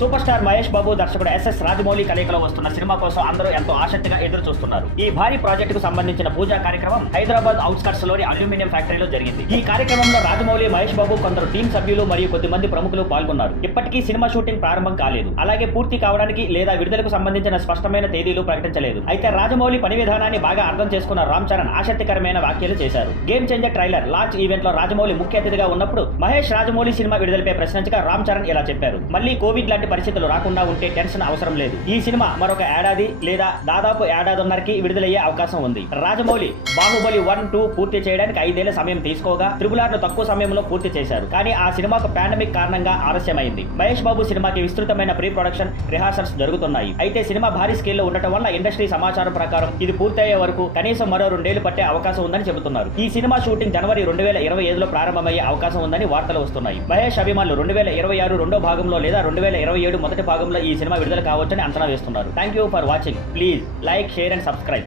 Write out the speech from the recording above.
Super star Mahesh Babu దర్శకుడు SS Rajamouli కలయికలో వస్తున్న సినిమా కోసం అందరూ ఎంతో ఆసక్తిగా ఎదురు చూస్తున్నారు. ఈ భారీ ప్రాజెక్టుకు సంబంధించిన పూజా కార్యక్రమం హైదరాబాద్ అవుట్స్కట్స్ లోని అల్యూమినియం ఫ్యాక్టరీలో జరిగింది. ఈ కార్యక్రమంలో రాజమౌళి, మహేష్ బాబు, కొందరు టీం సభ్యులు మరియు కొద్దిమంది ప్రముఖులు పాల్గొన్నారు. ఇప్పటికీ సినిమా షూటింగ్ ప్రారంభం కాలేదు. అలాగే పూర్తి కావడానికి లేదా విడుదలకు సంబంధించిన స్పష్టమైన తేదీలు ప్రకటించలేదు. అయితే రాజమౌళి పని విధానాన్ని బాగా అర్థం చేసుకున్న రామ్ చరణ్ ఆసక్తికరమైన వ్యాఖ్యలు చేశారు. Game changer trailer launch event లో రాజమౌళి ముఖ్య అతిథిగా ఉన్నప్పుడు మహేష్ రాజమౌళి సినిమా విడుదలపై ప్రశ్నించగా రామ్ చరణ్ ఇలా చెప్పారు: మళ్ళీ కోవిడ్ లాంటి పరిస్థితులు రాకుండా ఉంటే టెన్షన్ అవసరం లేదు. ఈ సినిమా మరొక ఏడాది లేదా దాదాపు ఏడాదిన్నరకి విడుదలయ్యే అవకాశం ఉంది. రాజమౌళి బాహుబలి 1, 2 పూర్తి చేయడానికి 5 ఏళ్ల సమయం తీసుకోగా RRR ను తక్కువ సమయంలో పూర్తి చేశారు. కానీ ఆ సినిమాకు పాండమిక్ కారణంగా ఆలస్యమైంది. మహేష్ బాబు సినిమాకి విస్తృతమైన ప్రీ ప్రొడక్షన్ రిహార్సల్స్ జరుగుతున్నాయి. అయితే సినిమా భారీ స్కేల్లో ఉండటం వల్ల ఇండస్ట్రీ సమాచారం ప్రకారం ఇది పూర్తయ్యే వరకు కనీసం మరో 2 ఏళ్లు పట్టే అవకాశం ఉందని చెబుతున్నారు. ఈ సినిమా షూటింగ్ జనవరి 2025లో ప్రారంభమయ్యే అవకాశం ఉందని వార్తలు వస్తున్నాయి. మహేష్ అభిమానులు 2026 రెండో భాగంలో లేదా 2027 మొదటి భాగంలో ఈ సినిమా విడుదల కావచ్చని అంచనా వేస్తున్నారు. Thank you for watching. Please like, share and subscribe.